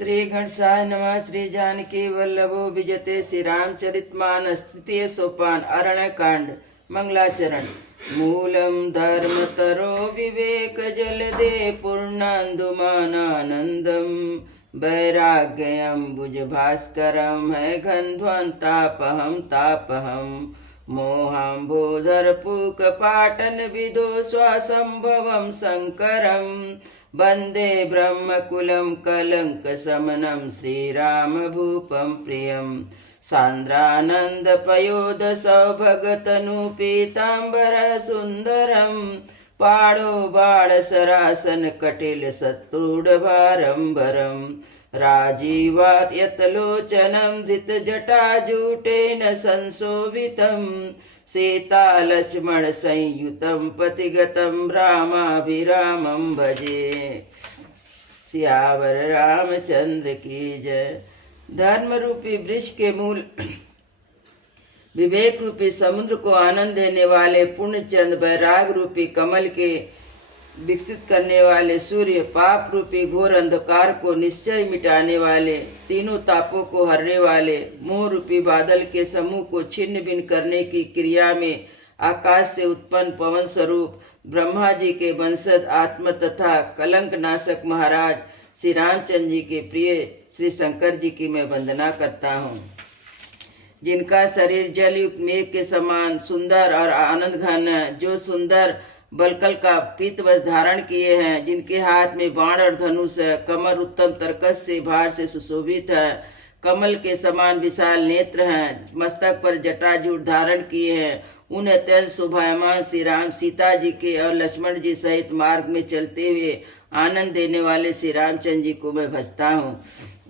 श्री घनसाय नमः। श्री जानकी वल्लभो विजते। श्री रामचरितमानस तृतीय सोपान अरण्य कांड मंगलाचरण। मूलम धर्म तरो विवेक जलदे पूर्णान्दुमानानंदम वैराग्यम भुज भास्करम है घनध्वन तापहम तापहम मोहाम्बोधर पूक पाटन विदो स्वसंभवम शंकरम वंदे ब्रह्मकुलं कलंक समनं श्रीराम भूपं प्रियं सांद्रानंद पयोद सौभगतनु पीतांबर सुंदरम पाड़ो बाण सरासन कटिल सत्रूढ़ भारंबरम राजीवात यतलोचनं जित जटाजूटेन संशोभितं सीता लक्ष्मण संयुतं पतिगतं रामाभिरामं भजे। सियावर रामचंद्र की जय। धर्म रूपी वृक्ष के मूल विवेक रूपी समुद्र को आनंद देने वाले पूर्णचंद वैराग रूपी कमल के विकसित करने वाले सूर्य पाप रूपी घोर अंधकार को निश्चय मिटाने वाले तीनों तापों को हरने वाले मोह रूपी बादल के समूह को छिन्न भिन्न करने की क्रिया में आकाश से उत्पन्न पवन स्वरूप ब्रह्मा जी के वंशज आत्म तथा कलंक नाशक महाराज श्री रामचंद्र जी के प्रिय श्री शंकर जी की मैं वंदना करता हूँ, जिनका शरीर जलयुक्त मेघ के समान सुंदर और आनंद घन है, जो सुंदर बलकल का पीतवस्त्र धारण किए हैं, जिनके हाथ में बाण और धनुष है, कमर उत्तम तरकस से भार से सुशोभित है, कमल के समान विशाल नेत्र हैं, मस्तक पर जटाजूट धारण किए हैं, उन अत्यंत शोभायमान श्री राम सीता जी के और लक्ष्मण जी सहित मार्ग में चलते हुए आनंद देने वाले श्री रामचंद्र जी को मैं भजता हूँ।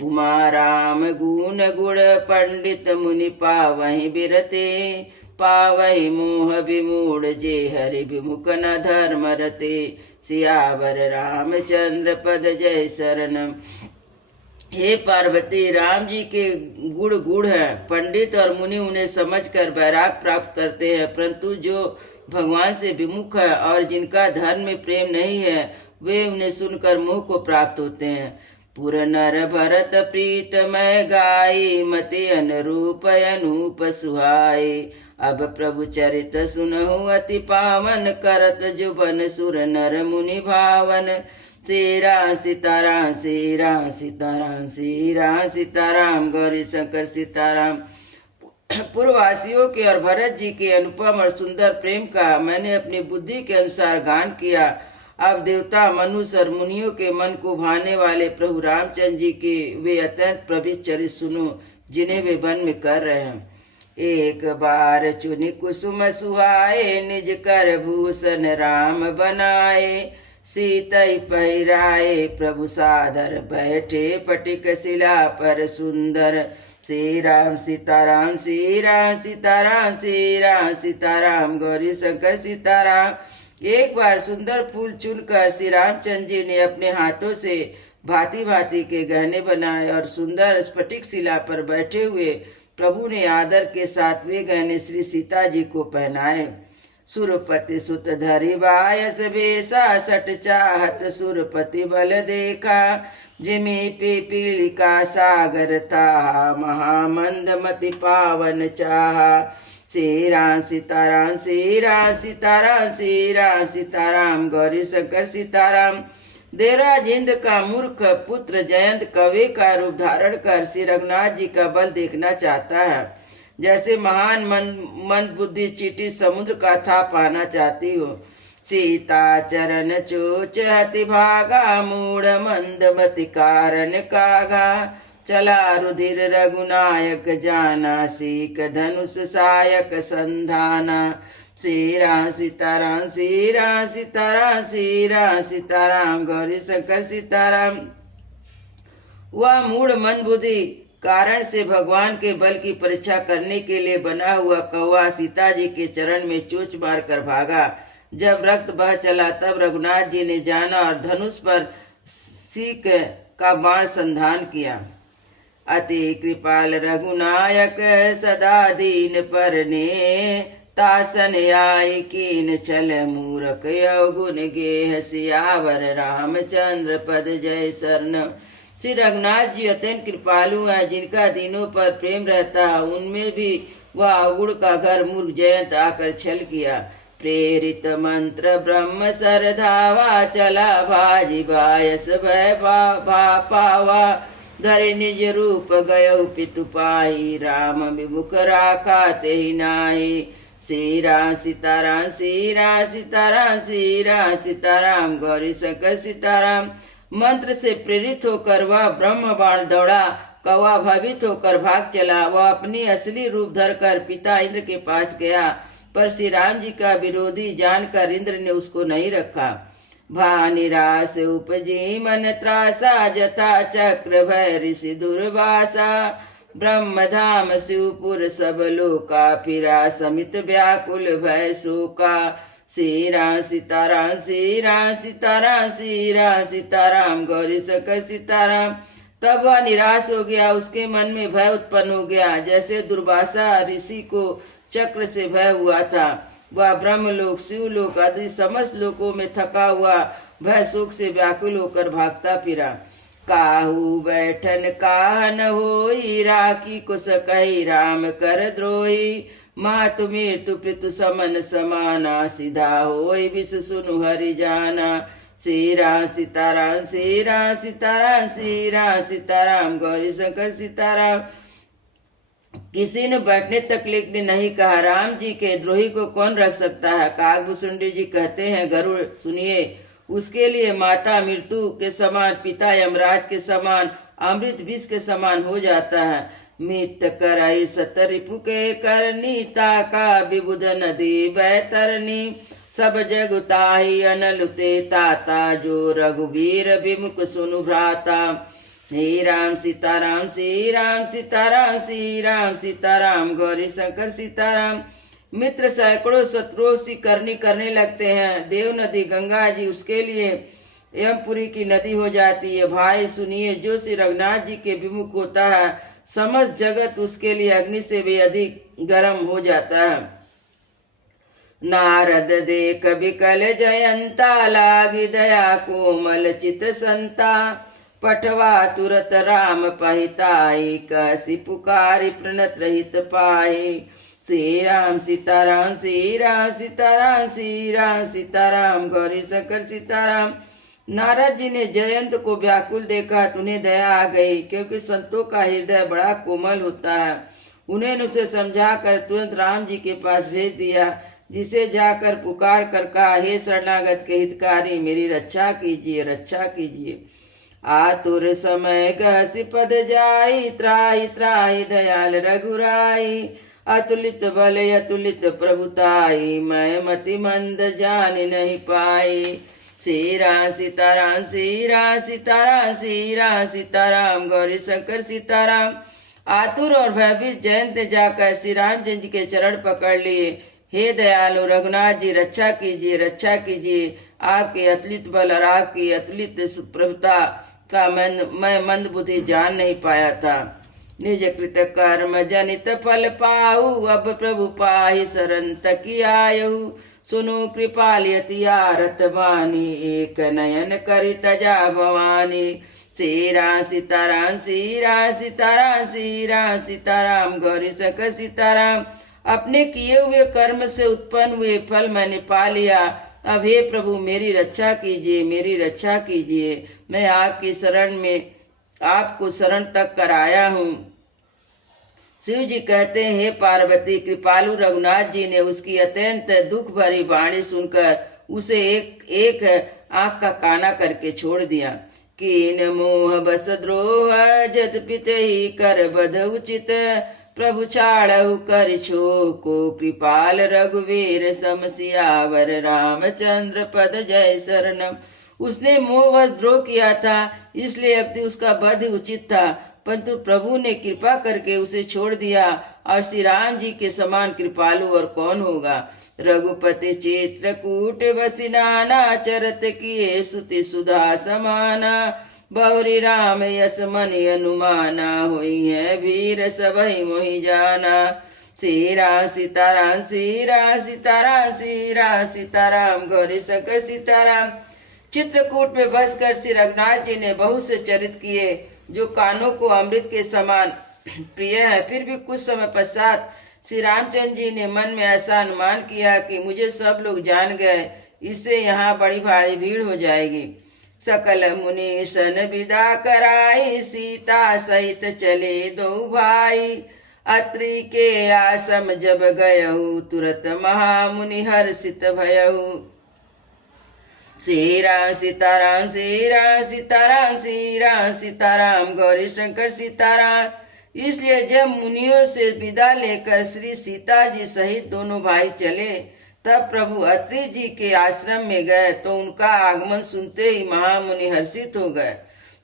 उमा राम गुण गुण पंडित मुनि पावहि बिरते पावहि मोह विमूढ़ जे हरि विमुख न धर्म रते सियावर रामचंद्र पद जय शरणम। हे पार्वती, राम जी के गुण गुण है, पंडित और मुनि उन्हें समझकर वैराग प्राप्त करते हैं, परंतु जो भगवान से विमुख है और जिनका धर्म में प्रेम नहीं है वे उन्हें सुनकर मोह को प्राप्त होते हैं। पुर नर भरत प्रीत मैं गाई मति अनुरूप अनूप सुहाई अब प्रभु चरित सुनहु अति पावन करत जुबन सुर नर मुनि भावन सीरा सीताराम सीरा सीताराम सीरा सीताराम गौरी शंकर सीताराम। पूर्ववासियों के और भरत जी के अनुपम और सुंदर प्रेम का मैंने अपनी बुद्धि के अनुसार गान किया। अब देवता मनुष्य और मुनियों के मन को भाने वाले प्रभु रामचंद्र जी के वे अत्यंत प्रभित चरित सुनो, जिन्हें वे वन में कर रहे हैं। एक बार चुनि कुसुम सुहाए निज कर भूषण राम बनाए सीतई पहिराए प्रभु सादर बैठे पटिक शिला पर सुंदर श्री राम सीताराम श्री राम सीताराम श्री राम सीताराम गौरी शंकर सीताराम। एक बार सुंदर फूल चुनकर श्री रामचंद्र जी ने अपने हाथों से भांति भांति के गहने बनाए और सुंदर स्फटिक शिला पर बैठे हुए प्रभु ने आदर के साथ वे गहने श्री सीता जी को पहनाए। सुरपति सुत धरि बायस बेसा सट चाहत सुरपति बल देखा जिमि पीपीलिका सागर ताहा महामंद मति पावन चाहा श्री राम सीताराम श्री राम सीताराम श्री राम सीताराम गौरी शंकर सीताराम। देवराज इंद्र का मूर्ख पुत्र जयंत कवे का रूप धारण कर श्री रघुनाथ जी का बल देखना चाहता है, जैसे महान मंद बुद्धि चीटी समुद्र का था पाना चाहती हो। सीता चरण चोच हति भागा मूढ़ मंद मति कारण कागा चला रुधिर रघुनायक जाना सीक धनुष सायक संधाना श्री राम सीताराम श्री राम सीताराम श्री राम सीताराम गौरी शंकर सीताराम। वह मूढ़ मन बुद्धि कारण से भगवान के बल की परीक्षा करने के लिए बना हुआ कौवा सीता जी के चरण में चोंच मार कर भागा। जब रक्त बह चला तब रघुनाथ जी ने जाना और धनुष पर सीक का बाण संधान किया। अति कृपाल रघुनायक सदा दीन परने तासन आई कीन चल मूरख अवगुण गेह सियावर रामचंद्र पद जय शरण। श्री रघुनाथ जी अत्यंत कृपालु हैं, जिनका दीनों पर प्रेम रहता है। उनमें भी वह अवगुण का घर मूर्ख जयंत आकर छल किया। प्रेरित मंत्र ब्रह्म सरधावा, चला भाजी बायस भय पावा। धरे निज रूप गयो पितु पाही, राम विमुख राखा ते नाहि। श्री राम सीताराम श्री राम सीताराम श्री राम सीताराम गौरी शंकर सीताराम। मंत्र से प्रेरित होकर वह ब्रह्म बाण दौड़ा। कौवा भयभीत होकर भाग चला। वह अपनी असली रूप धरकर पिता इंद्र के पास गया, पर श्री राम जी का विरोधी जानकर इंद्र ने उसको नहीं रखा। भा निराश उपजी मन त्रासा, जथा चक्र भय ऋषि दुर्वासा। ब्रह्म धाम शिवपुर सब लोका, फिरा समित व्याकुल भय शोका। श्री राम सीताराम श्री राम सीताराम श्री राम सीताराम गौरी शंकर सीताराम। तब वह निराश हो गया, उसके मन में भय उत्पन्न हो गया, जैसे दुर्वासा ऋषि को चक्र से भय हुआ था। वह ब्रह्मलोक शिवलोक आदि समस्त लोकों में थका हुआ भय शोक से व्याकुल होकर भागता फिरा। काहू बैठन काहन होई, राखी कुश कही राम कर द्रोही। मातु मृत्यु पितु समन समाना, सीधा होई विष सुनु हरि जाना। श्री राम सीताराम श्री राम सीताराम श्री राम सीताराम गौरी शंकर सीताराम। किसी ने बैठने तकलीफ ने नहीं कहा, राम जी के द्रोही को कौन रख सकता है। काकभूषुंडी जी कहते हैं, गरुड़ सुनिए, उसके लिए माता मृत्यु के समान, पिता यमराज के समान, अमृत विष के समान हो जाता है। मित कराई सत रिपु के करनी, ताका विबुध नदी बैतरनी। सब जग ताहि अनलुते ताता, जो रघुवीर विमुख सुनु भ्राता। श्री राम सीताराम श्री राम सीताराम श्री राम सीताराम गौरी शंकर सीताराम। मित्र सैकड़ों शत्रुओं से करनी करने लगते हैं। देव नदी गंगा जी उसके लिए यमपुरी की नदी हो जाती है। भाई सुनिए, जो श्री रघुनाथ जी के विमुख होता है, समस्त जगत उसके लिए अग्नि से भी अधिक गर्म हो जाता है। नारद देख विकल जयंता, लागी दया कोमल चित संता। पठवा तुरत राम पहिताई, कसी पुकारी प्रणत रहित पाही। श्री राम सीताराम श्री राम सीताराम श्री राम सीताराम गौरी शंकर सीताराम। नारद जी ने जयंत को व्याकुल देखा तो उन्हें दया आ गई, क्योंकि संतों का हृदय बड़ा कोमल होता है। उन्हें उसे समझा कर तुरंत राम जी के पास भेज दिया, जिसे जाकर पुकार कर कहा, हे शरणागत के हितकारी, मेरी रक्षा कीजिए, रक्षा कीजिए। आतुर समय गहसी पद जाई, त्राहि त्राहि दयाल रघुराई। अतुलित बल अतुलित प्रभुताई, मैं मति मंद जान नहीं पाई। श्री राम सीताराम श्री राम सीताराम श्री राम सीताराम गौरी शंकर सीताराम। आतुर और भयभीत जयंत ने जाकर श्री राम जी के चरण पकड़ लिए। हे दयालु रघुनाथ जी, रक्षा कीजिए, रक्षा कीजिए। आपके अतुलित बल और आपकी अतुलित प्रभुता का मैं मंद बुद्धि जान नहीं पाया था। निज कृत कर्म जनित फल पाऊ, अब प्रभु पाहि शरण तकी आयु। सुनु कृपालियति आरत बानी, एक नयन करि तजा भवानी। श्री राम सीताराम श्री राम सीताराम श्री राम सीताराम गौरी शंकर सीताराम। अपने किए हुए कर्म से उत्पन्न हुए फल मैंने पा लिया। अब हे प्रभु, मेरी रक्षा कीजिए, मेरी रक्षा कीजिए। मैं आपकी शरण में आपको शरण तक कर आया हूँ। शिव जी कहते हैं, हे पार्वती, कृपालु रघुनाथ जी ने उसकी अत्यंत दुख भरी वाणी सुनकर उसे एक आंख का काना करके छोड़ दिया। कीन मोह बस द्रोह, जद पिते ही कर बध उचित। प्रभु छाड़हु कर छो को, कृपाल रघुवीर सम सियावर। रामचंद्र पद जय शरणम। उसने मोहवश द्रोह किया था, इसलिए अब उसका वध उचित था, परंतु प्रभु ने कृपा करके उसे छोड़ दिया। और श्री राम जी के समान कृपालु और कौन होगा। रघुपति चित्रकूट बसी नाना, चरत किए सुति सुधा समाना। बहुरी राम यस मनि अनुमाना, हुई है भीर सबहि मोहि जाना। श्री राम सीताराम श्री राम सीताराम श्री राम सीताराम गौरी शंकर सीताराम। चित्रकूट में बसकर श्री रघुनाथ जी ने बहुत से चरित किए जो कानों को अमृत के समान प्रिय है। फिर भी कुछ समय पश्चात श्री रामचंद्र जी ने मन में ऐसा अनुमान किया कि मुझे सब लोग जान गए, इससे यहाँ बड़ी भारी भीड़ हो जाएगी। सकल मुनि सन विदा कराई, सीता सहित चले दो भाई। अत्रि के आश्रम जब गयहु, तुरत महामुनि हर्षित भयहु। श्री राम सीताराम, श्री राम सीताराम, श्री राम सीताराम, गौरी शंकर सीताराम। इसलिए जब मुनियों से विदा लेकर श्री सीता जी सहित दोनों भाई चले, तब प्रभु अत्रि जी के आश्रम में गए तो उनका आगमन सुनते ही महामुनि हर्षित हो गए।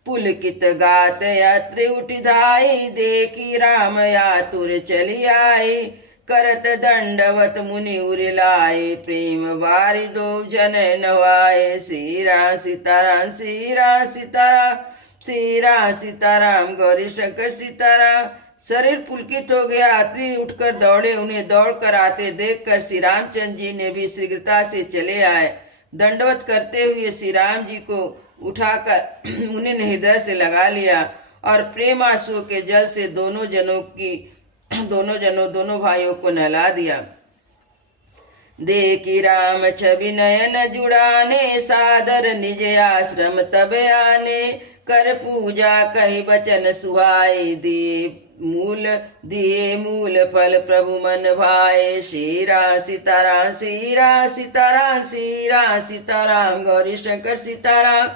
पुलकित गात अत्रि उठि धाई, देखी राम आतुर चली आई। करत दंडवत मुनि उरिलाए, प्रेम बारी दो जन नवाए। श्री राम सीताराम, श्री राम सीताराम, श्री राम सीताराम, गौरी शंकर सीताराम। शरीर पुलकित हो गया। अत्रि उठकर दौड़े। उन्हें दौड़ कर आते देखकर श्री रामचंद्र जी ने भी शीघ्रता से चले आए। दंडवत करते हुए श्री राम जी को उठाकर मुनि ने हृदय से लगा लिया और प्रेम आंसुओं के जल से दोनों भाइयों को नहला दिया। देखी राम छवि नयन जुड़ाने, सादर निज आश्रम तब आने। कर पूजा कही बचन सुहाए, दिए मूल फल प्रभु मन भाए। श्री राम सीताराम, श्री राम सीताराम, श्री राम सीताराम, गौरी शंकर सीताराम।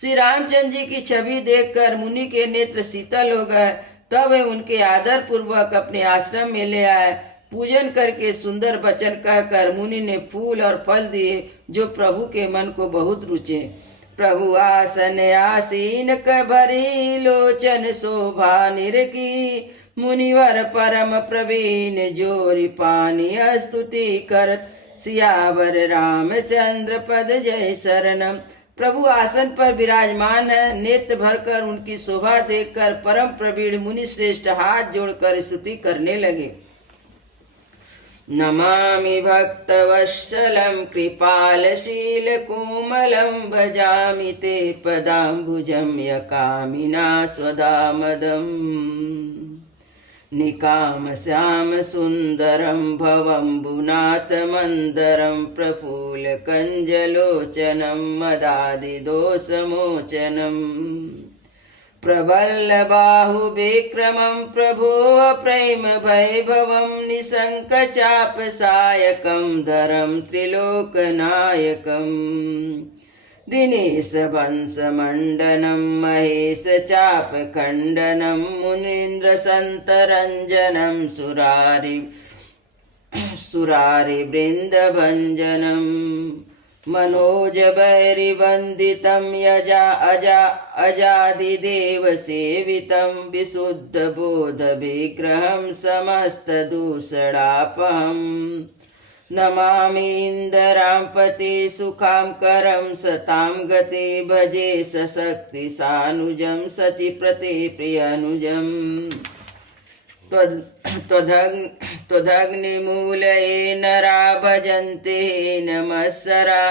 श्री रामचंद्र जी की छवि देखकर मुनि के नेत्र शीतल हो गए। तब वे उनके आदर पूर्वक अपने आश्रम में ले आए। पूजन करके सुंदर वचन कहकर मुनि ने फूल और फल दिए जो प्रभु के मन को बहुत रुचे। प्रभु आसन आसीन भरी, लोचन शोभा निरकी। मुनिवर परम प्रवीण, जोरी पानी स्तुति करत। सियावर रामचंद्र पद जय शरणम। प्रभु आसन पर विराजमान है। नेत्र भरकर उनकी शोभा देखकर परम प्रवीण मुनि श्रेष्ठ हाथ जोड़कर स्तुति करने लगे। नमामि भक्तवत्सलं, कृपालशील कोमलं। भजामि ते पदाम्बुजं, यकामिना स्वदामदम्। निकाम श्याम सुंदरं, भवम्बुनाथ मंदरं। प्रफुल्ल कंजलोचनं, मदादि दोषमोचनम्। प्रबल बाहु विक्रमं, प्रभो प्रेम वैभवं। निशंक चाप सायकं, धरं त्रिलोकनायकम्। दिनेश वंश मंडनं, महेश चाप खंडनं। मुनीन्द्र संतरंजनं, सुरारि वृंद भंजनम्। मनोज बैरि वंदितं, अजादिदेव सेवितं। विशुद्ध बोध विग्रहं, समस्त दूषणापहम्। नमामि इंदरापति, सुखां करं सतां गति। भजे सशक्ति सानुजं, सचिप्रति प्रियनुजम्। त्वदग्निमूलये नरा भजन्ते, नमस्सरा।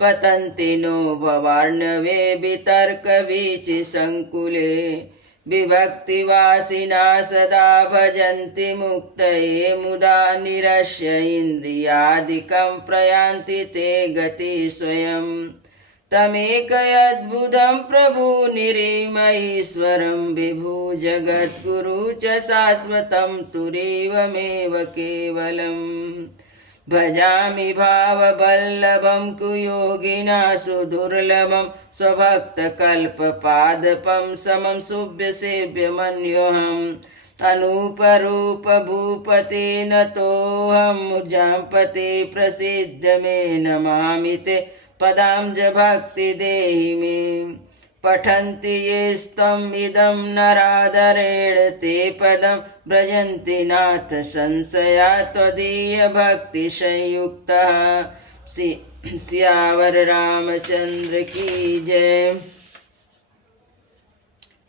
पतन्ति नो भवार्णवे, वितर्कवीचि संकुले। विभक्तिवासिना सदा भजन्ति मुक्तये। मुदा निरस्य इन्द्रियादिकं, प्रयान्ति ते गति स्वयं। तमेकयद्भुतं प्रभु निरीमईश्वरं। विभु जगद्गुरु च शाश्वतं, तुरीवमेव केवलम्। भजामि भाववल्लभं, कुयोगिना सुदुर्लभं। स्वभक्तकल्पपादपं, समं शुभ्यसेव्यमन्योऽहम्। अनूपरूप भूपते, नतोऽहमुजाम्पते। प्रसीद्य मे नमामि ते, पदांज भक्ति देहि मे। पठन्ति ये स्त्वम् इदं नरादरेण, ते पदं व्रजन्ति नाथ संशया। त्वदीय भक्ति संयुक्तः। सियावर रामचंद्र की जय।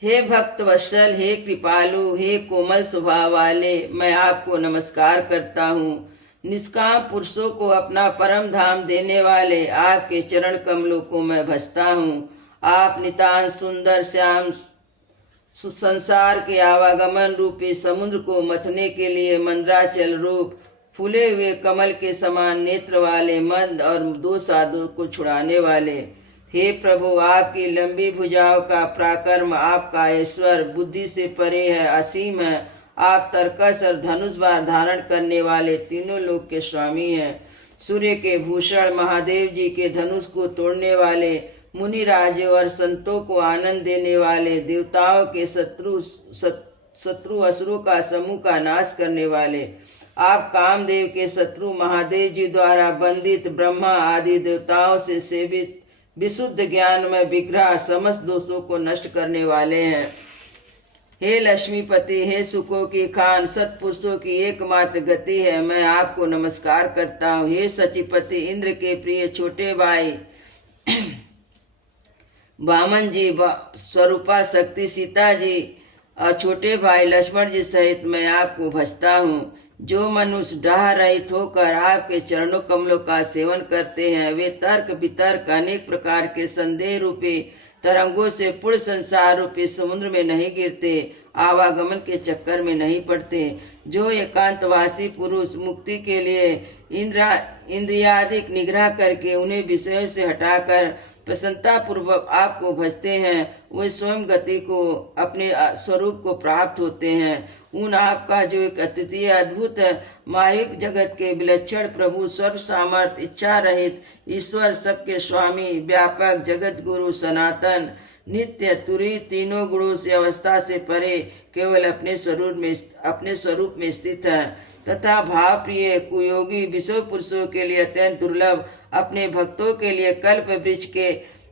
हे भक्त वत्सल, हे कृपालु, हे कोमल स्वभाव वाले, मैं आपको नमस्कार करता हूँ। निष्काम पुरुषों को अपना परम धाम देने वाले आपके चरण कमलों को मैं भजता हूँ। आप नितांत सुंदर श्याम संसार के आवागमन रूपी समुद्र को मथने के लिए मंद्राचल रूप फूले हुए कमल के समान नेत्र वाले मंद और दो साधु को छुड़ाने वाले, हे प्रभु, आपकी लंबी भुजाओं का पराक्रम, आपका ऐश्वर्य बुद्धि से परे है, असीम है। आप तर्कस और धनुष बाण धारण करने वाले तीनों लोक के स्वामी हैं। सूर्य के भूषण महादेव जी के धनुष को तोड़ने वाले, मुनि राजों और संतों को आनंद देने वाले, देवताओं के शत्रु असुरों का समूह का नाश करने वाले, आप कामदेव के शत्रु महादेव जी द्वारा बंदित ब्रह्मा आदि देवताओं से सेवित विशुद्ध ज्ञान में विग्रह समस्त दोषों को नष्ट करने वाले हैं। हे लक्ष्मीपति, हे सुखों की खान, सत्पुरुषों की एकमात्र गति है, मैं आपको नमस्कार करता हूँ। हे सचिपति, इंद्र के प्रिय छोटे भाई वामन जी, स्वरूपा शक्ति सीता जी और छोटे भाई लक्ष्मण जी सहित मैं आपको भजता हूँ। जो मनुष्य डाह रहित होकर आपके चरणों कमलों का सेवन करते हैं, वे तर्क वितर्क अनेक प्रकार के संदेह रूपी तरंगों से पूर्ण संसार रूपी समुद्र में नहीं गिरते, आवागमन के चक्कर में नहीं पड़ते। जो एकांतवासी पुरुष मुक्ति के लिए इंद्रियादिक निग्रह करके उन्हें विषयों से हटाकर प्रसन्नता पूर्वक आपको भजते हैं, वे स्वयं गति को अपने स्वरूप को प्राप्त होते हैं। उन आपका जो एक अद्वितीय अद्भुत मायिक जगत के विलक्षण प्रभु, सर्व सामर्थ, इच्छा रहित ईश्वर, सबके स्वामी, व्यापक, जगत गुरु, सनातन, नित्य, तुरी, तीनों गुणों से अवस्था से परे केवल अपने स्वरूप में स्थित है तथा भाव प्रिय कुयोगी विश्व पुरुषों के लिए अत्यंत दुर्लभ, अपने भक्तों के लिए कल्प वृक्ष के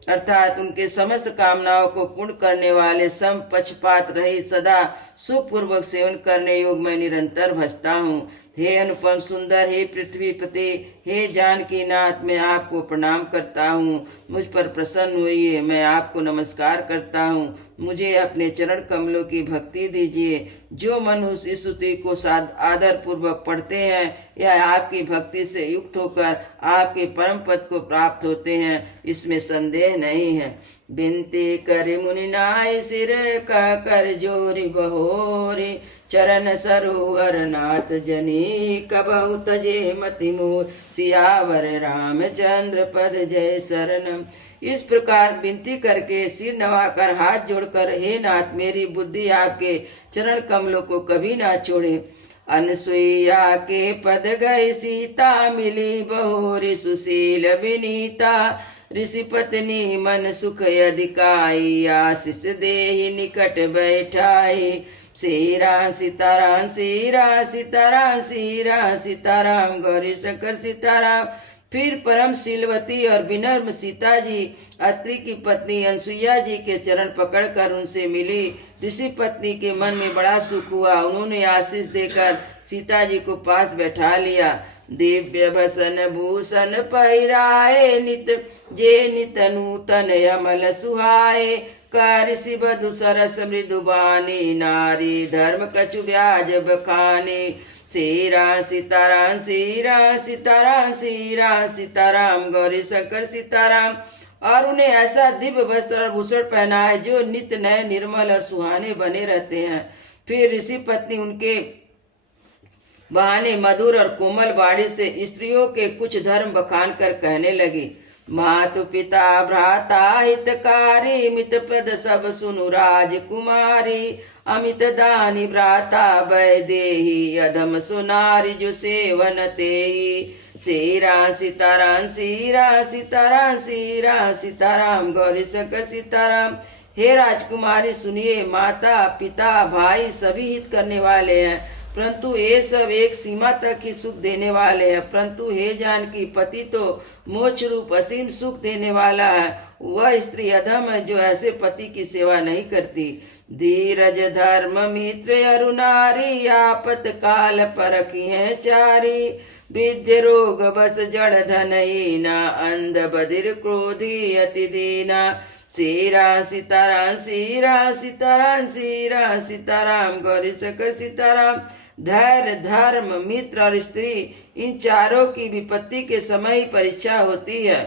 अर्थात उनके समस्त कामनाओं को पूर्ण करने वाले, सम पक्षपात रहित, सदा सुखपूर्वक सेवन करने योग मैं निरंतर भजता हूँ। हे अनुपम सुंदर, हे पृथ्वीपति, हे जानकी नाथ, मैं आपको प्रणाम करता हूँ। मुझ पर प्रसन्न होइए, मैं आपको नमस्कार करता हूँ। मुझे अपने चरण कमलों की भक्ति दीजिए। जो मनुष्य इस स्तुति को आदर पूर्वक पढ़ते हैं या आपकी भक्ति से युक्त होकर आपके परम पद को प्राप्त होते हैं, इसमें संदेह नहीं है। बिनती कर मुनि नाय सिर का कर जोरी बहोरी, चरण सरोवर नाथ जनी कबहु तजे मति मोर, सियावर रामचंद्र पद जय शरणम। इस प्रकार विनती करके सिर नवाकर हाथ जोड़कर, हे नाथ, मेरी बुद्धि आपके चरण कमलों को कभी ना छोड़े। अनसुईया के पद गए सीता, मिली बहोरी सुशील विनीता, ऋषि पत्नी मन सुख अधिकाई, आशीष देहि निकट बैठाई। श्री राम सीताराम, श्री राम सीताराम, श्री राम सीताराम, गौरी शंकर सीताराम। फिर परम शीलवती और विनम्र सीता जी अत्रि की पत्नी अनसुईया जी के चरण पकड़कर उनसे मिली। ऋषि पत्नी के मन में बड़ा सुख हुआ। उन्होंने आशीष देकर सीता जी को पास बैठा लिया। दिव्य भसन भूषण पहिराए, नित जे नित नूतन अमल सुहाए, कर बधु सरस मृदु बानी, नारी धर्म कछु ब्याज बखाने। श्री राम सीताराम, श्री राम सीताराम, श्री राम सीताराम, गौरी शंकर सीताराम। और उन्हें ऐसा दिव्य वस्त्र और भूषण पहनाए जो नित्य नए, निर्मल और सुहाने बने रहते हैं। फिर ऋषि पत्नी उनके बहाने मधुर और कोमल वाणी से स्त्रियों के कुछ धर्म बखान कर कहने लगी। मातु पिता भ्राता हितकारी, मित पद सब सुनु राजकुमारी, अमित दानी भ्राता वैदेही, अधम सुनारी जो सेवन तेही। श्री राम सीताराम, श्री राम सीताराम, श्री राम सीताराम, गौरी शंकर सीताराम। हे राजकुमारी सुनिए, माता पिता भाई सभी हित करने वाले हैं, परंतु ये सब एक सीमा तक ही सुख देने वाले हैं। परंतु हे जानकी, पति तो मोक्ष रूप असीम सुख देने वाला है। वह स्त्री अधम है जो ऐसे पति की सेवा नहीं करती। धीरज धर्म मित्र अरुनारी, आपत काल परखी है चारी, वृद्ध रोग बस जड़ धनहीना, अंध बधिर क्रोधी अति दीना। श्री राम सीताराम, श्री राम सीताराम, श्री राम सीताराम, गौरी शंकर सीताराम। धैर्य, धर्म, मित्र और स्त्री, इन चारों की विपत्ति के समय ही परीक्षा होती है।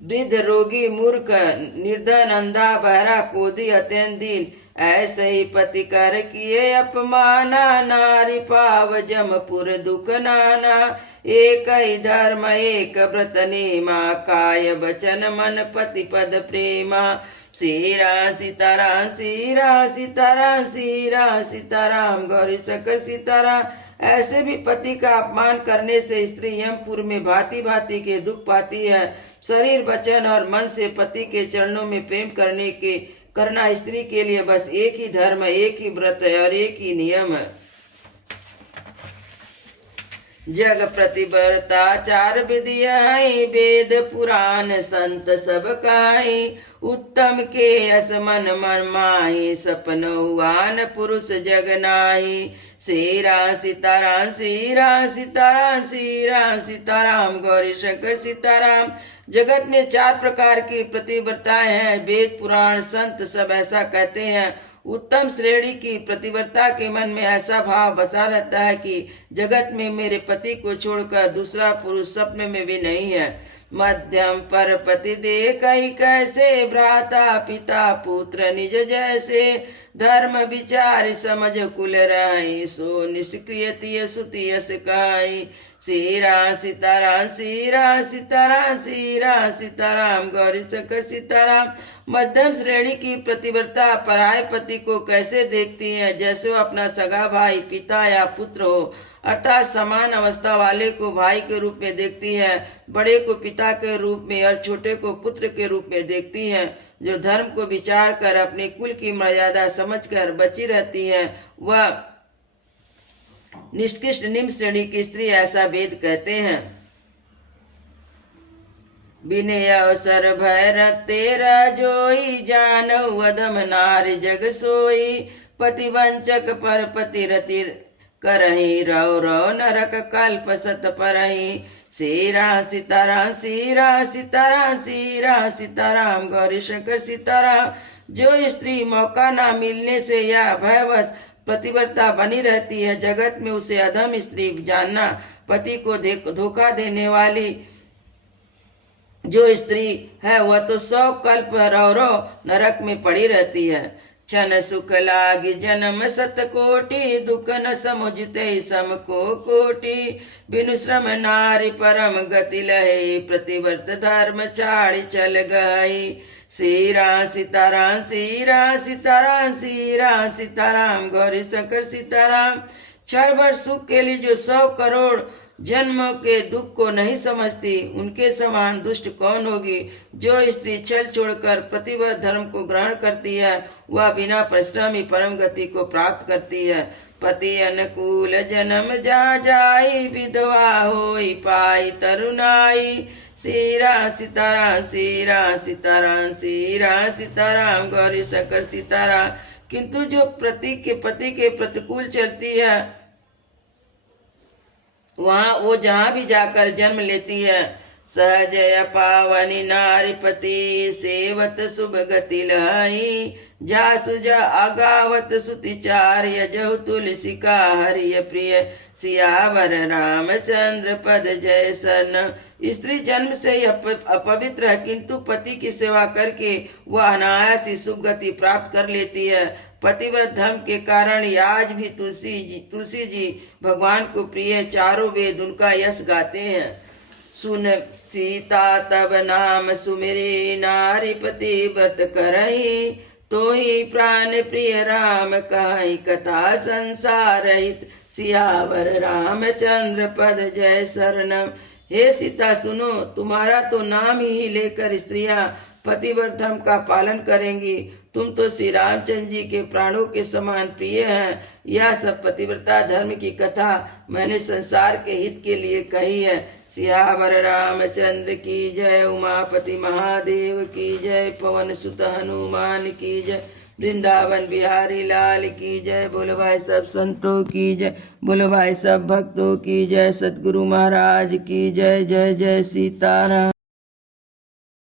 वृद्ध, रोगी, मूर्ख, निर्धन, अंधा, बहरा, कोदी, अत्यंत दीन, ऐसे ही पति कर किए अपमाना, नारी पाव जमपुर दुख नाना। एक ही धर्म एक व्रत नेमा, काय वचन मन पति पद प्रेमा। श्री राम सीताराम, श्री राम सीताराम, श्री राम सीताराम, गौरी शंकर सीताराम। ऐसे भी पति का अपमान करने से स्त्री यमपुर में भांति भांति के दुख पाती है। शरीर, वचन और मन से पति के चरणों में प्रेम करना स्त्री के लिए बस एक ही धर्म, एक ही व्रत है और एक ही नियम है। जग प्रतिव्रता चार विधि है, वेद पुराण संत सब कहाई। उत्तम के यस मन मन माही, सपन हुआन पुरुष जग नाही। श्री राम सीताराम, श्री राम सीताराम, श्री राम सीताराम, गौरी शंकर सीताराम। जगत में चार प्रकार की प्रतिव्रताएं हैं। वेद पुराण संत सब ऐसा कहते हैं। उत्तम श्रेणी की प्रतिव्रता के मन में ऐसा भाव बसा रहता है कि जगत में मेरे पति को छोड़कर दूसरा पुरुष सपने में भी नहीं है। मध्यम पर पति दे कई कैसे, भ्राता पिता पुत्र निज जैसे। धर्म विचार समझ कुल रही, सो निष्क्रिय सुति यस कहाई। श्री राम सीताराम, श्री राम सीताराम, श्री राम सीताराम, गौरी शंकर सीताराम। मध्यम श्रेणी की प्रतिव्रता पराय पति को कैसे देखती है, जैसे वो अपना सगा भाई, पिता या पुत्र हो, अर्थात समान अवस्था वाले को भाई के रूप में देखती है, बड़े को पिता के रूप में और छोटे को पुत्र के रूप में देखती है। जो धर्म को विचार कर अपने कुल की मर्यादा समझकर बची रहती है, वह निष्कृष्ट निम्न श्रेणी की स्त्री, ऐसा वेद कहते हैं। बिने अवसर भय तेरा जोई, जानऊ अधम नारी जग सोई। पति वंचक पर पति रति करही, रौ रौ नरक कल्प सत परही। श्री राम सीताराम, श्री राम सीताराम, श्री राम सीताराम, गौरी शंकर सीताराम। जो स्त्री मौका ना मिलने से या भयवश प्रतिव्रता बनी रहती है, जगत में उसे अधम स्त्री जानना। पति को धोखा देने वाली जो स्त्री है वह तो 100 कल्प रौ नरक में पड़ी रहती है। क्षण सुख लागी जन्म सत कोटि, दुख न समुझते सम को कोटि। बिनु श्रम नारी परम गति लहे, प्रतिव्रत धर्म छाड़ी चल गई। श्री राम सीताराम, श्री राम सीताराम, श्री राम सीताराम, गौरी शंकर सीताराम। क्षण भर सुख के लिए जो 100 करोड़ जन्म के दुख को नहीं समझती, उनके समान दुष्ट कौन होगी। जो स्त्री छल छोड़कर प्रतिव्रत धर्म को ग्रहण करती है, वह बिना परिश्रम ही परम गति को प्राप्त करती है। पति अनुकूल जन्म जा जाई, विधवा होई पाई तरुणाई। श्री राम सीताराम, श्री राम सीताराम, श्री राम सीताराम, गौरी शंकर सीताराम। किंतु जो पति के प्रतिकूल चलती है, वो जहाँ भी जाकर जन्म लेती है, सहज पावनी नारीपति, सेवत शुभ गति लहाई। जा सुजा अगावत सुतिचार्य, जहु तुलसी का हरिय प्रिय। सियावर रामचंद्र पद जय शरण। स्त्री जन्म से ही अपवित्र है, किंतु पति की सेवा करके वह अनायास ही शुभ गति प्राप्त कर लेती है। पतिव्रत धर्म के कारण आज भी तुलसी जी भगवान को प्रिय, चारों वेद उनका यश गाते हैं। सुन सीता तब नाम सुमिरे, नारीपति व्रत करही। तो ही प्राण प्रिय राम कहाई, कथा संसार हित। सियावर रामचंद्र पद जय शरणम। हे सीता सुनो, तुम्हारा तो नाम ही लेकर स्त्रियां पतिव्रत धर्म का पालन करेंगी। तुम तो श्री रामचंद्र जी के प्राणों के समान प्रिय हैं। यह सब पतिव्रता धर्म की कथा मैंने संसार के हित के लिए कही है। सियावर रामचंद्र की जय, उमापति महादेव की जय, पवन सुत हनुमान की जय, वृंदावन बिहारी लाल की जय। बोलो भाई सब संतों की जय, बोलो भाई सब भक्तों की जय, सतगुरु महाराज की जय। जय जय सीताराम।